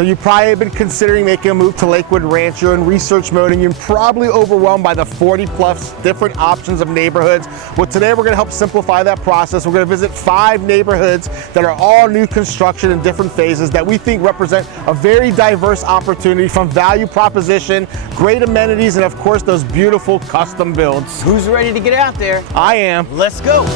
So you probably have been considering making a move to Lakewood Ranch. You're in research mode and you're probably overwhelmed by the 40+ different options of neighborhoods. Well, today we're going to help simplify that process. We're going to visit 5 neighborhoods that are all new construction in different phases that we think represent a very diverse opportunity, from value proposition, great amenities, and of course those beautiful custom builds. Who's ready to get out there? I am. Let's go.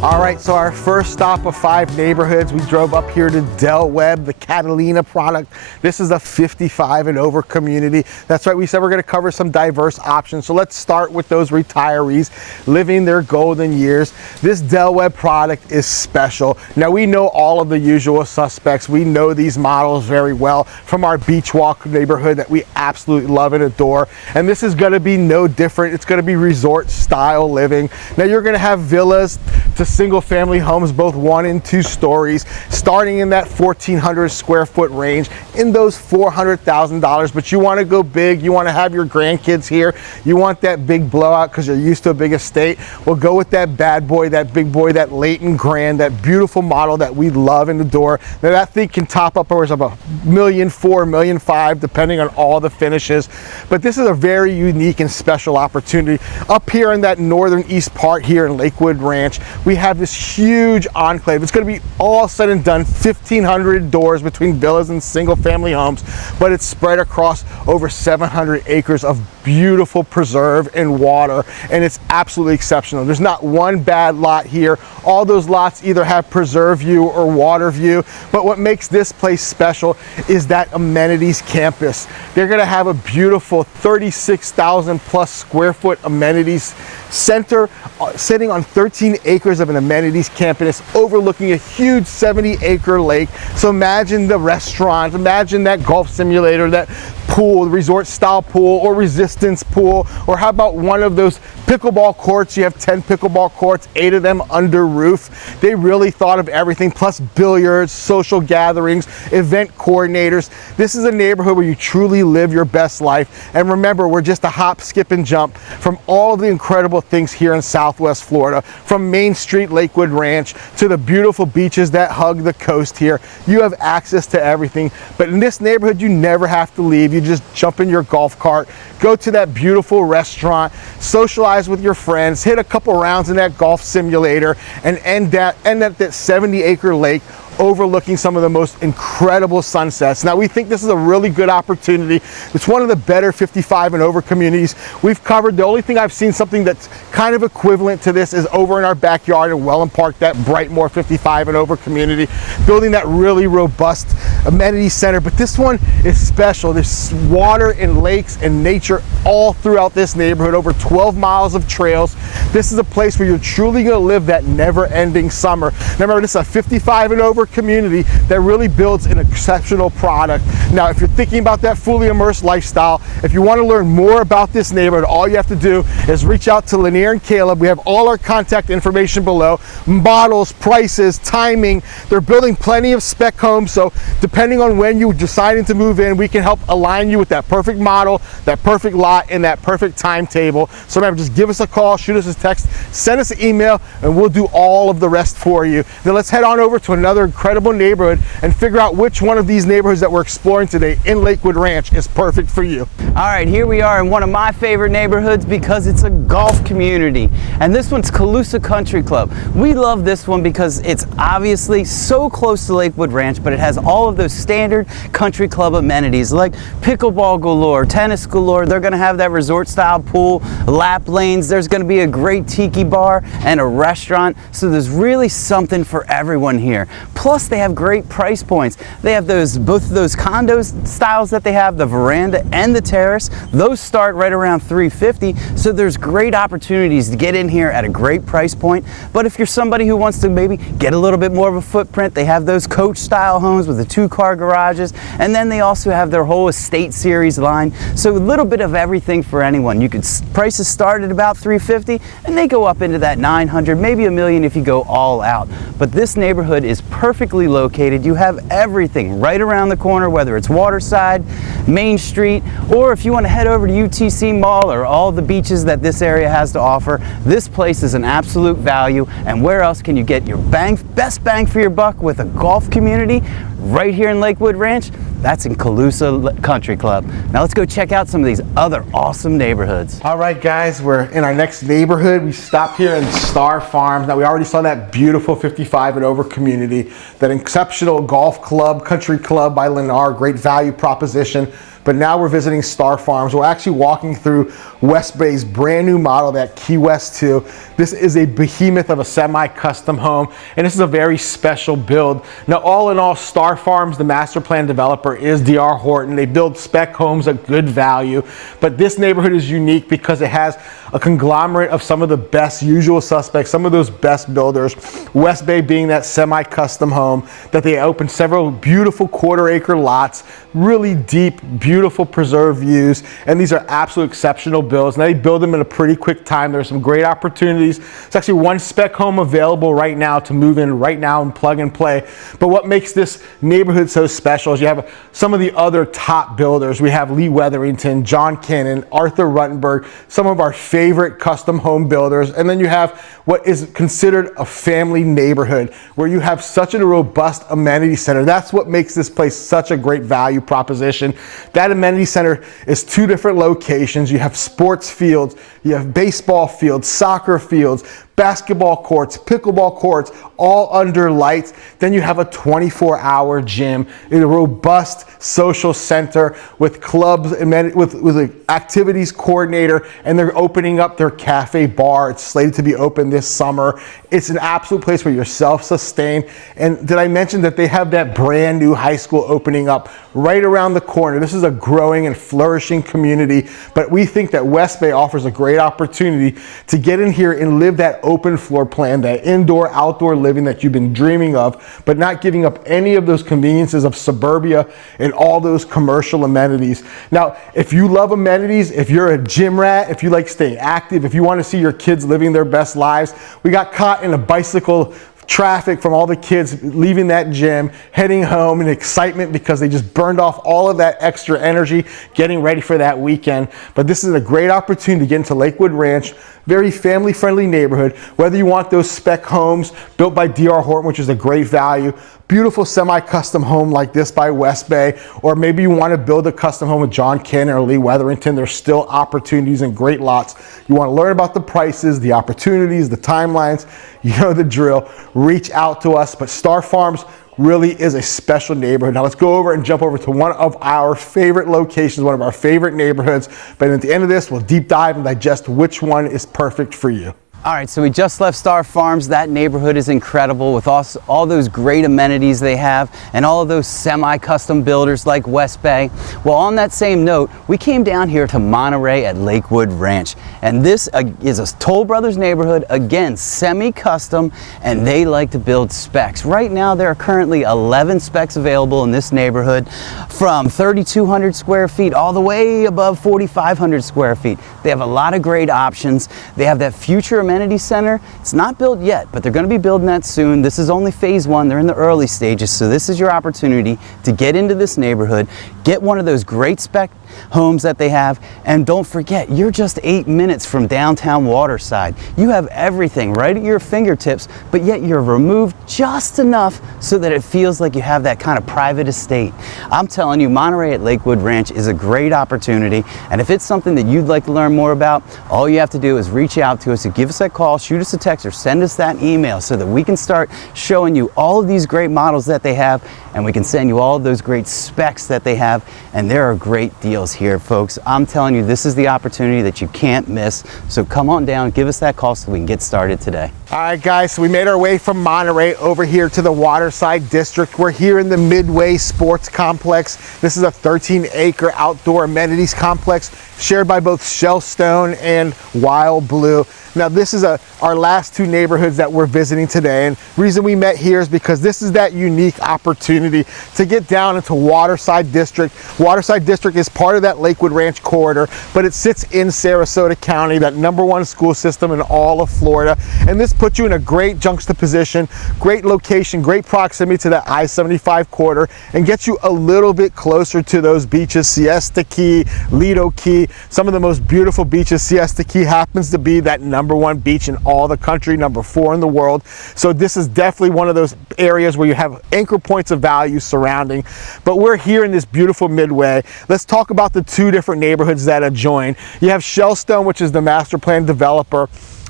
All right, so our first stop of 5 neighborhoods, we drove up here to Webb, the Catalina product. This is a 55 and over community. That's right, we said we're gonna cover some diverse options. So let's start with those retirees living their golden years. This Webb product is special. Now, we know all of the usual suspects. We know these models very well from our Beach Walk neighborhood that we absolutely love and adore. And this is gonna be no different. It's gonna be resort style living. Now, you're gonna have villas to single family homes, both 1 and 2 stories, starting in that 1,400 square foot range in those $400,000. But you want to go big, you want to have your grandkids here, you want that big blowout because you're used to a big estate. Well, go with that bad boy, that big boy, that Leighton Grand, that beautiful model that we love and adore. Now, that thing can top up upwards of $1.4 million, $1.5 million, depending on all the finishes. But this is a very unique and special opportunity. Up here in that northern east part here in Lakewood Ranch, we have this huge enclave. It's going to be all said and done 1,500 doors between villas and single family homes, but it's spread across over 700 acres of beautiful preserve and water, and it's absolutely exceptional. There's not one bad lot here. All those lots either have preserve view or water view, but what makes this place special is that amenities campus. They're going to have a beautiful 36,000 plus square foot amenities center sitting on 13 acres of an amenities campus overlooking a huge 70-acre lake. So imagine the restaurant, imagine that golf simulator, that pool, the resort style pool or resistance pool, or how about one of those pickleball courts? You have 10 pickleball courts, 8 of them under roof. They really thought of everything, plus billiards, social gatherings, event coordinators. This is a neighborhood where you truly live your best life. And remember, we're just a hop, skip, and jump from all of the incredible things here in Southwest Florida, from Main Street, Lakewood Ranch, to the beautiful beaches that hug the coast here. You have access to everything, but in this neighborhood, you never have to leave. You just jump in your golf cart, go to that beautiful restaurant, socialize with your friends, hit a couple rounds in that golf simulator, and end at that 70-acre lake overlooking some of the most incredible sunsets. Now, we think this is a really good opportunity. It's one of the better 55 and over communities we've covered. The only thing I've seen something that's kind of equivalent to this is over in our backyard in Welland Park, that Brightmoor 55 and over community, building that really robust amenity center. But this one is special. There's water and lakes and nature all throughout this neighborhood, over 12 miles of trails. This is a place where you're truly going to live that never-ending summer. Remember, this is a 55 and over community that really builds an exceptional product. Now, if you're thinking about that fully immersed lifestyle, if you want to learn more about this neighborhood, all you have to do is reach out to Lanir and Caleb. We have all our contact information below, models, prices, timing. They're building plenty of spec homes, so depending on when you're deciding to move in, we can help align you with that perfect model, that perfect lot, and that perfect timetable. So remember, just give us a call, shoot us a text, send us an email, and we'll do all of the rest for you. Then let's head on over to another incredible neighborhood and figure out which one of these neighborhoods that we're exploring today in Lakewood Ranch is perfect for you. All right, here we are in one of my favorite neighborhoods because it's a golf community, and this one's Calusa Country Club. We love this one because it's obviously so close to Lakewood Ranch, but it has all of those standard country club amenities like pickleball galore, tennis galore. They're going to have that resort style pool, lap lanes. There's going to be a great tiki bar and a restaurant, so there's really something for everyone here. Plus, they have great price points. They have both of those condos styles that they have, the veranda and the terrace. Those start right around $350, so there's great opportunities to get in here at a great price point. But if you're somebody who wants to maybe get a little bit more of a footprint, they have those coach style homes with the 2-car garages, and then they also have their whole estate series line. So a little bit of everything for anyone. You could prices start at about $350, and they go up into that $900, maybe $1 million if you go all out. But this neighborhood is perfect perfectly located. You have everything right around the corner, whether it's Waterside, Main Street, or if you want to head over to UTC Mall or all the beaches that this area has to offer. This place is an absolute value, and where else can you get your best bang for your buck with a golf community right here in Lakewood Ranch? That's in Calusa Country Club. Now let's go check out some of these other awesome neighborhoods. All right, guys, we're in our next neighborhood. We stopped here in Star Farms. Now, we already saw that beautiful 55 and over community, that exceptional golf club, country club by Lanir, great value proposition. But now we're visiting Star Farms. We're actually walking through West Bay's brand new model, that Key West 2. This is a behemoth of a semi-custom home, and this is a very special build. Now, all in all, Star Farms, the master plan developer, is D.R. Horton. They build spec homes at good value, but this neighborhood is unique because it has a conglomerate of some of the best usual suspects, some of those best builders. West Bay being that semi-custom home that they opened several beautiful quarter-acre lots, really deep, beautiful preserved views, and these are absolute exceptional builds. Now, they build them in a pretty quick time. There's some great opportunities. It's actually one spec home available right now to move in right now and plug and play. But what makes this neighborhood so special is you have some of the other top builders. We have Lee Wetherington, John Cannon, Arthur Rutenberg, some of our favorite custom home builders. And then you have what is considered a family neighborhood where you have such a robust amenity center. That's what makes this place such a great value proposition. That amenity center is 2 different locations. You have sports fields, you have baseball fields, soccer fields, basketball courts, pickleball courts, all under lights. Then you have a 24-hour gym, a robust social center with clubs and with an activities coordinator, and they're opening up their cafe bar. It's slated to be open this summer. It's an absolute place where you're self-sustained. And did I mention that they have that brand new high school opening up right around the corner? This is a growing and flourishing community, but we think that West Bay offers a great opportunity to get in here and live that open floor plan, that indoor, outdoor living that you've been dreaming of, but not giving up any of those conveniences of suburbia and all those commercial amenities. Now, if you love amenities, if you're a gym rat, if you like staying active, if you want to see your kids living their best lives, we got caught in a bicycle traffic from all the kids leaving that gym, heading home in excitement because they just burned off all of that extra energy getting ready for that weekend. But this is a great opportunity to get into Lakewood Ranch, very family-friendly neighborhood, whether you want those spec homes built by D.R. Horton, which is a great value, beautiful semi-custom home like this by West Bay, or maybe you want to build a custom home with John Cannon or Lee Wetherington. There's still opportunities and great lots. You want to learn about the prices, the opportunities, the timelines, you know the drill. Reach out to us. But Star Farms really is a special neighborhood. Now let's go over and jump over to one of our favorite locations, one of our favorite neighborhoods. But at the end of this, we'll deep dive and digest which one is perfect for you. All right, so we just left Star Farms. That neighborhood is incredible with all those great amenities they have and all of those semi-custom builders like West Bay. Well, on that same note, we came down here to Monterey at Lakewood Ranch. And this is a Toll Brothers neighborhood, again, semi-custom, and they like to build specs. Right now, there are currently 11 specs available in this neighborhood, from 3,200 square feet all the way above 4,500 square feet. They have a lot of great options. They have that future amenity center. It's not built yet, but they're going to be building that soon. This is only phase 1. They're in the early stages, so this is your opportunity to get into this neighborhood, get one of those great spec homes that they have, and don't forget, you're just 8 minutes from downtown Waterside. You have everything right at your fingertips, but yet you're removed just enough so that it feels like you have that kind of private estate. I'm telling you, Monterey at Lakewood Ranch is a great opportunity, and if it's something that you'd like to learn more about, all you have to do is reach out to us and give us a call, shoot us a text, or send us that email so that we can start showing you all of these great models that they have, and we can send you all of those great specs that they have. And there are great deals here, folks. I'm telling you, this is the opportunity that you can't miss. So come on down, give us that call so we can get started today. All right, guys, so we made our way from Monterey over here to the Waterside district. We're here in the Midway Sports Complex. This is a 13-acre outdoor amenities complex shared by both Shellstone and Wild Blue. Now, this is our last 2 neighborhoods that we're visiting today, and the reason we met here is because this is that unique opportunity to get down into Waterside District. Waterside District is part of that Lakewood Ranch corridor, but it sits in Sarasota County, that #1 school system in all of Florida. And this put you in a great juxtaposition, great location, great proximity to that I-75 corridor, and gets you a little bit closer to those beaches. Siesta Key, Lido Key, some of the most beautiful beaches. Siesta Key happens to be that #1 beach in all the country, #4 in the world. So this is definitely one of those areas where you have anchor points of value surrounding. But we're here in this beautiful Midway. Let's talk about the two different neighborhoods that adjoin. You have Shellstone, which is the master plan developer.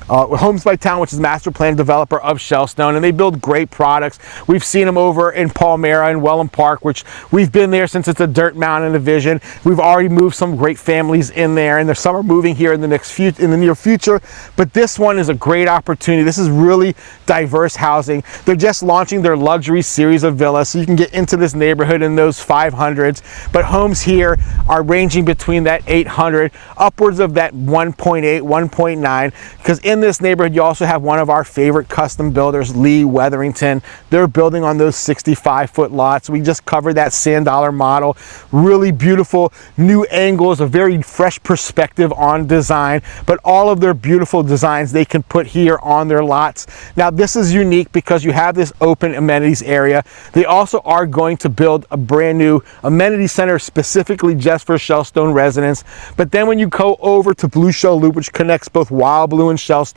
Homes by Town, which is master plan developer of Shellstone, and they build great products. We've seen them over in Palmyra and Wellham Park, which we've been there since it's a dirt mountain and a vision. We've already moved some great families in there, and there's some are moving here in the near future. But this one is a great opportunity. This is really diverse housing. They're just launching their luxury series of villas, so you can get into this neighborhood in those 500s. But homes here are ranging between that 800 upwards of that 1.8, 1.9, because in this neighborhood you also have one of our favorite custom builders, Wetherington. They're building on those 65-foot lots. We just covered that sand dollar model. Really beautiful new angles, a very fresh perspective on design, but all of their beautiful designs they can put here on their lots. Now this is unique because you have this open amenities area. They also are going to build a brand new amenity center specifically just for Shellstone residents. But then when you go over to Blue Shell Loop, which connects both Wild Blue and Shellstone,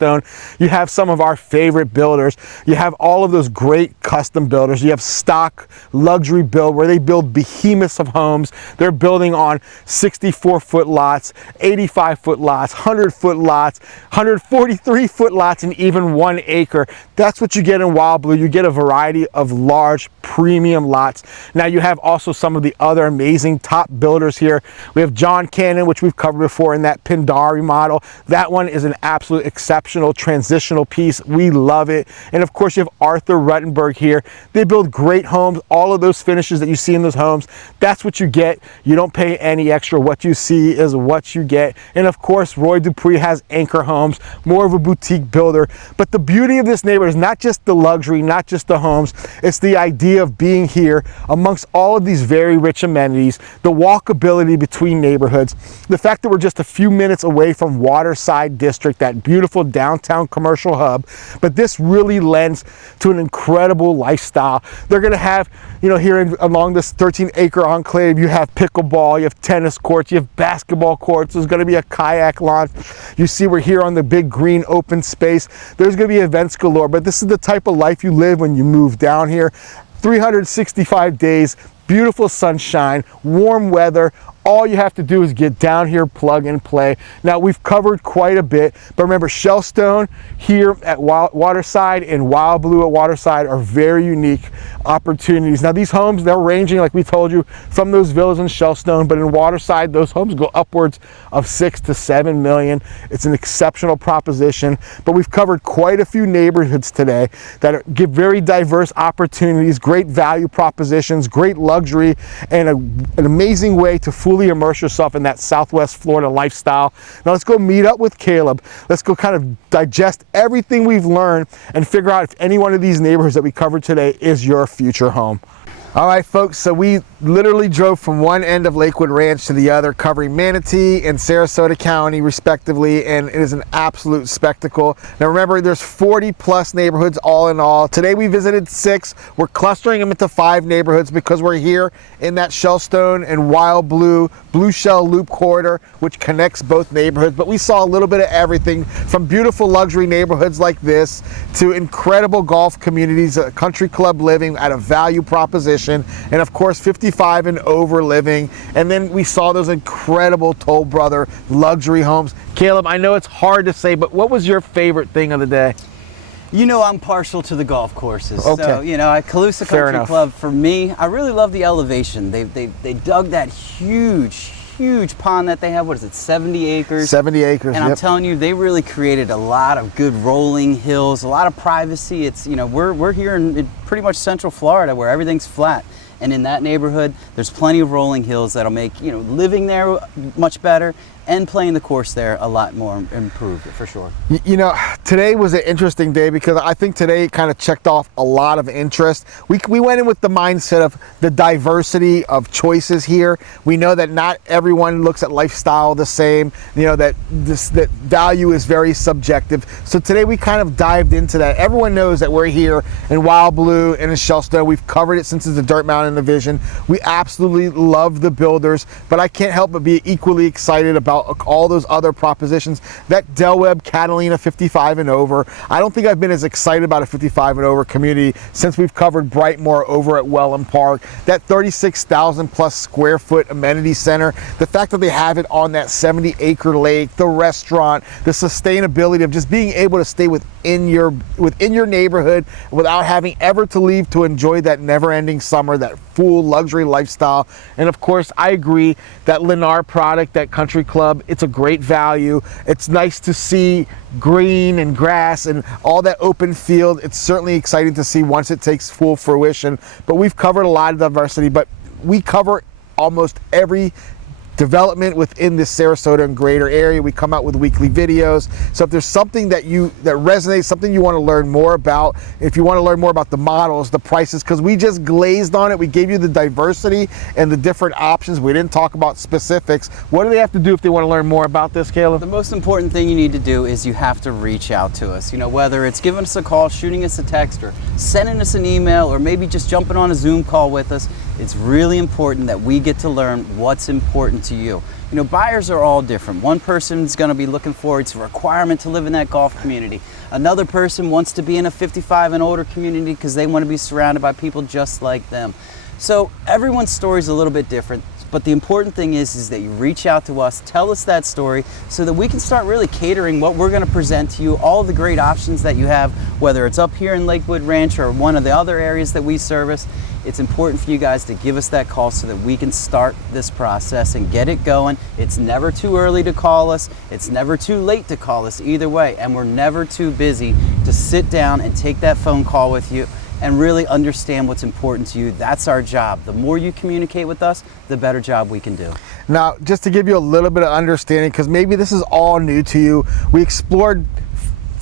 you have some of our favorite builders. You have all of those great custom builders. You have stock luxury build where they build behemoths of homes. They're building on 64-foot lots, 85-foot lots, 100-foot lots, 143-foot lots, and even 1 acre. That's what you get in Wild Blue. You get a variety of large premium lots. Now you have also some of the other amazing top builders here. We have John Cannon, which we've covered before in that Pindari model. That one is an absolute exceptional transitional piece. We love it. And of course you have Arthur Rutenberg here. They build great homes. All of those finishes that you see in those homes, that's what you get. You don't pay any extra. What you see is what you get. And of course Roy Dupree has Anchor Homes, more of a boutique builder. But the beauty of this neighborhood is not just the luxury, not just the homes, it's the idea of being here amongst all of these very rich amenities, the walkability between neighborhoods, the fact that we're just a few minutes away from Waterside District, that beautiful downtown commercial hub. But this really lends to an incredible lifestyle. They're going to have, you know, here along this 13-acre enclave, you have pickleball, you have tennis courts, you have basketball courts. There's going to be a kayak launch. You see we're here on the big green open space. There's going to be events galore, but this is the type of life you live when you move down here. 365 days, beautiful sunshine, warm weather. All you have to do is get down here, plug and play. Now we've covered quite a bit, but remember Shellstone here at Waterside and Wild Blue at Waterside are very unique opportunities. Now these homes, they're ranging, like we told you, from those villas in Shellstone, but in Waterside, those homes go upwards of 6 to 7 million. It's an exceptional proposition, but we've covered quite a few neighborhoods today that give very diverse opportunities, great value propositions, great luxury, and an amazing way to fully immerse yourself in that Southwest Florida lifestyle. Now let's go meet up with Caleb. Let's go kind of digest everything we've learned and figure out if any one of these neighborhoods that we covered today is your future home. All right, folks, so we literally drove from one end of Lakewood Ranch to the other, covering Manatee and Sarasota County, respectively, and it is an absolute spectacle. Now remember, there's 40+ neighborhoods all in all. Today we visited 6. We're clustering them into 5 neighborhoods because we're here in that Shellstone and Wild Blue, Blue Shell Loop corridor, which connects both neighborhoods. But we saw a little bit of everything, from beautiful luxury neighborhoods like this to incredible golf communities, country club living at a value proposition, and of course 55 and over living. And then we saw those incredible Toll Brother luxury homes. Caleb, I know it's hard to say, but what was your favorite thing of the day? You know, I'm partial to the golf courses. Okay. So, you know, at Calusa Country Club, for me, I really love the elevation. They dug that huge pond that they have. What is it, 70 acres? 70 acres, and I'm telling you, they really created a lot of good rolling hills, a lot of privacy. It's, you know, we're here in pretty much Central Florida where everything's flat. And in that neighborhood, there's plenty of rolling hills that'll make, you know, living there much better, and playing the course there a lot more improved for sure. You know, today was an interesting day because I think today kind of checked off a lot of interest. We went in with the mindset of the diversity of choices here. We know that not everyone looks at lifestyle the same, you know, that that value is very subjective. So today we kind of dived into that. Everyone knows that we're here in Wild Blue and in Shellstone. We've covered it since it's a dirt mountain division. We absolutely love the builders, but I can't help but be equally excited about all those other propositions. That Webb Catalina 55 and over. I don't think I've been as excited about a 55 and over community since we've covered Brightmoor over at Wellham Park. That 36,000 plus square foot amenity center, the fact that they have it on that 70-acre lake, the restaurant, the sustainability of just being able to stay within your neighborhood without having ever to leave to enjoy that never-ending summer, that full luxury lifestyle. And of course, I agree that Lanir product, that country club, it's a great value. It's nice to see green and grass and all that open field. It's certainly exciting to see once it takes full fruition. But we've covered a lot of diversity, but we cover almost every development within this Sarasota and greater area. We come out with weekly videos. So if there's something that resonates, something you want to learn more about, if you want to learn more about the models, the prices, because we just glazed on it. We gave you the diversity and the different options. We didn't talk about specifics. What do they have to do if they want to learn more about this, Caleb? The most important thing you need to do is you have to reach out to us. You know, whether it's giving us a call, shooting us a text, or sending us an email, or maybe just jumping on a Zoom call with us. It's really important that we get to learn what's important to you. You know, buyers are all different. One person's going to be looking for, it's a requirement to live in that golf community. Another person wants to be in a 55 and older community because they want to be surrounded by people just like them. So everyone's story is a little bit different. But the important thing is that you reach out to us, tell us that story so that we can start really catering what we're going to present to you, all the great options that you have, whether it's up here in Lakewood Ranch or one of the other areas that we service. It's important for you guys to give us that call so that we can start this process and get it going. It's never too early to call us. It's never too late to call us either way. And we're never too busy to sit down and take that phone call with you and really understand what's important to you. That's our job. The more you communicate with us, the better job we can do. Now, just to give you a little bit of understanding, because maybe this is all new to you, we explored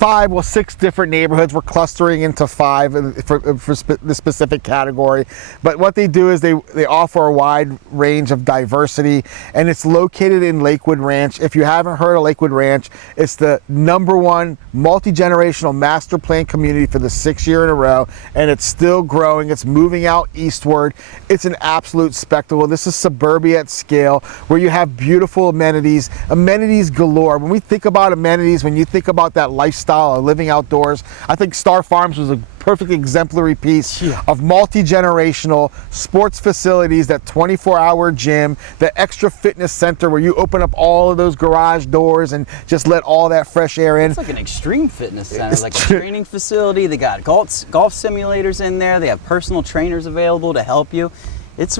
6 different neighborhoods. We're clustering into 5 for the specific category. But what they do is they offer a wide range of diversity, and it's located in Lakewood Ranch. If you haven't heard of Lakewood Ranch, it's the #1 multi-generational master plan community for the 6th year in a row, and it's still growing. It's moving out eastward. It's an absolute spectacle. This is suburbia at scale, where you have beautiful amenities galore. When we think about amenities, when you think about that lifestyle of living outdoors, I think Star Farms was a perfect exemplary piece of multi-generational sports facilities, that 24-hour gym, the extra fitness center where you open up all of those garage doors and just let all that fresh air in. It's like an extreme fitness center, like a training facility. They got golf simulators in there. They have personal trainers available to help you. It's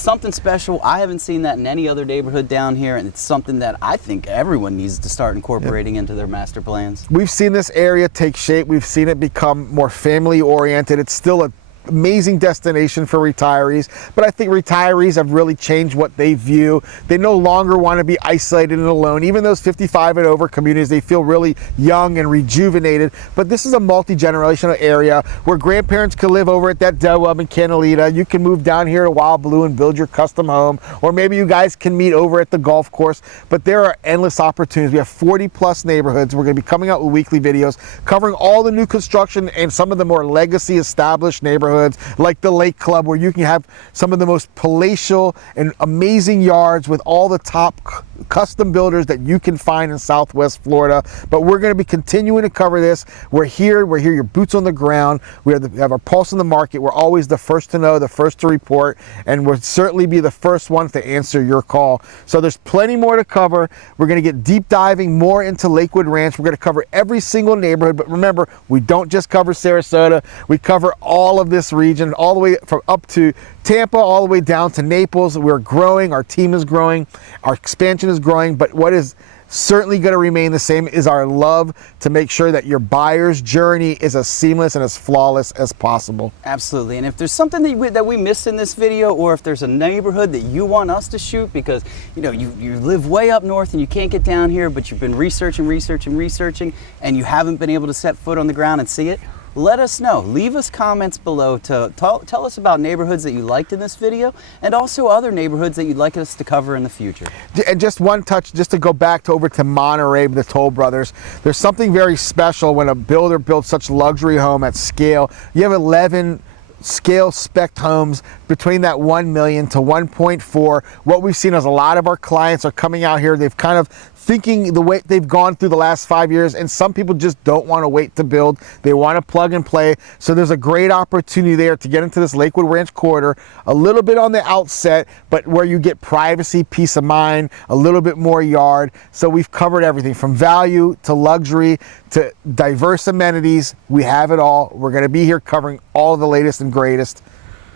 something special. I haven't seen that in any other neighborhood down here, and it's something that I think everyone needs to start incorporating into their master plans. We've seen this area take shape. We've seen it become more family oriented. It's still a amazing destination for retirees, but I think retirees have really changed what they view. They no longer want to be isolated and alone. Even those 55 and over communities, they feel really young and rejuvenated. But this is a multi-generational area where grandparents can live over at that Webb and Catalina. You can move down here to Wild Blue and build your custom home, or maybe you guys can meet over at the golf course. But there are endless opportunities. We have 40 plus neighborhoods. We're going to be coming out with weekly videos covering all the new construction and some of the more legacy established neighborhoods, like the Lake Club, where you can have some of the most palatial and amazing yards with all the top custom builders that you can find in Southwest Florida. But we're going to be continuing to cover this. We're here, your boots on the ground. We have our pulse in the market. We're always the first to know, the first to report, and we'll certainly be the first ones to answer your call. So there's plenty more to cover. We're going to get deep diving more into Lakewood Ranch. We're going to cover every single neighborhood, but remember, we don't just cover Sarasota. We cover all of this region, all the way from up to Tampa, all the way down to Naples. We're growing. Our team is growing. Our expansion is growing. But what is certainly going to remain the same, is our love to make sure that your buyer's journey is as seamless and as flawless as possible. Absolutely. And if there's something that we missed in this video, or if there's a neighborhood that you want us to shoot because you live way up north and you can't get down here, but you've been researching, and you haven't been able to set foot on the ground and see it, let us know. Leave us comments below to tell us about neighborhoods that you liked in this video, and also other neighborhoods that you'd like us to cover in the future. And just one touch, just to go back over to Monterey with the Toll Brothers, there's something very special when a builder builds such luxury home at scale. You have 11 scale spec homes between that 1 million to 1.4. What we've seen is a lot of our clients are coming out here, they've kind of thinking the way they've gone through the last 5 years, and some people just don't want to wait to build. They want to plug and play. So there's a great opportunity there to get into this Lakewood Ranch corridor, a little bit on the outset, but where you get privacy, peace of mind, a little bit more yard. So we've covered everything from value to luxury to diverse amenities. We have it all. We're going to be here covering all the latest and greatest.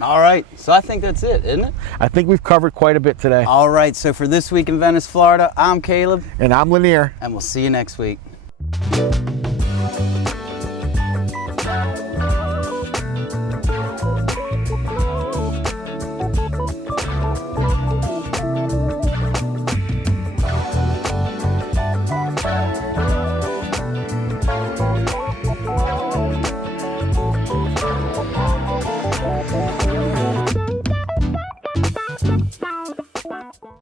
All right, so I think that's it, isn't it? I think we've covered quite a bit today. All right, so for This Week in Venice, Florida, I'm Caleb. And I'm Lanir. And we'll see you next week.